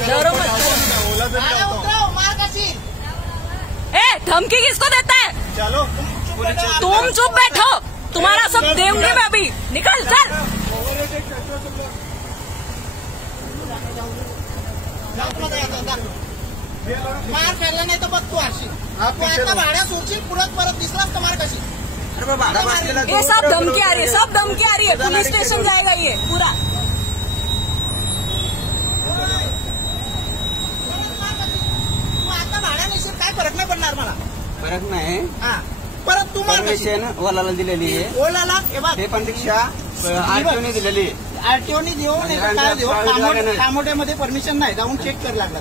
डरो मत। ए धमकी किसको देता है? चलो तुम चुप बैठो, तुम्हारा सब देंगे मैं अभी। निकल चल। मार खायला नाही तर बघ तू अशी तू आता भाड्या सोडशील परत दिसलास तर मार कशी। ये सब धमकी आ रही है, सब धमकी आ रही है। पुलिस स्टेशन जाएगा ये पूरा। तू आता भाड्या नेशील काय फरक नाही पडणार मला। फरक नाही। हा परत तू मार कशी। ओलाला दिलेली आहे। ओलाला हे पण रिक्षा आरटीओने दिलेली आहे। आरटीओने देऊ काय देऊ कामोट्यामध्ये परमिशन नाही जाऊन चेक कर लागला।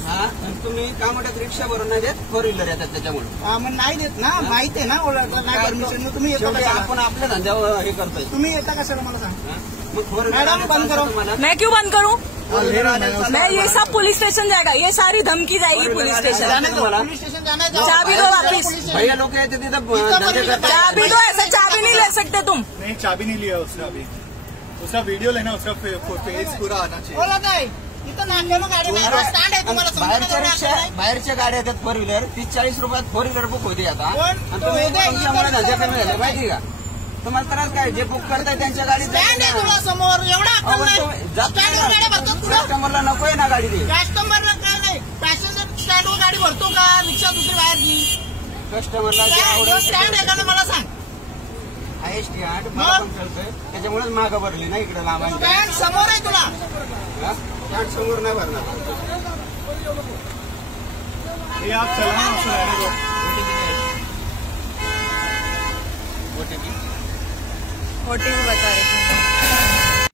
तुम्ही कामोट्यात रिक्षा भरून नाही देत, फोर व्हीलर येतात त्याच्यामुळे। मग नाही देत ना, माहिती आहे ना ओलाला नाही परमिशन। मग तुम्ही येता कशाला? आपण आपल्या धंद्यावर हे करतोय। तुम्ही येता कशाला मला सांग। मग फोर मॅडम बंद करो। मैं क्यों बंद करूं? मैं ये सब पुलिस स्टेशन जाएगा, ये सारी धमकी जाएगी पुलिस स्टेशन। पुलिस स्टेशन जाना है। चाबी दो वापिस। भैया लोग येते तिथं धंदे करतात। चाबी दो, ऐसे चाबी नहीं ले सकते तुम। नहीं चाबी नहीं लिया उसने अभी। उसका वीडियो लेना, उसका फेस पूरा आना चाहिए। बोला काय इथं नाक्याला गाडी नाही, स्टँड आहे तुम्हाला समजून बाहेरच्या गाड्या येतात फोर व्हीलर 30-40 रुपयात फोर व्हीलर बुक होते आता। पण तुमच्यामुळे धंदे कमी झाले माहिती का? तुम्हाला त्रास काय? जे बुक करताय त्यांच्या गाडीत स्टँड आहे तुला समोर एवढा अक्कल नाही। स्टँडवर गाडी भरतो तुला? कस्टमरला नकोय ना गाडी ती। कस्टमरला काय नाही, पॅसेंजर स्टँडवर गाडी भरतो का? रिक्षा दुसरी बाहेरची कस्टमरला स्टँड आहे का मला सांग। आहे स्टँड मला पण चालतोय, त्याच्यामुळेच मागं भरली ना इकडे लांब। स्टँड समोर आहे तुला, स्टँड समोर नाही भरणार। ये आप चलाना उसको रहने दो। ओटीपी बता रहे।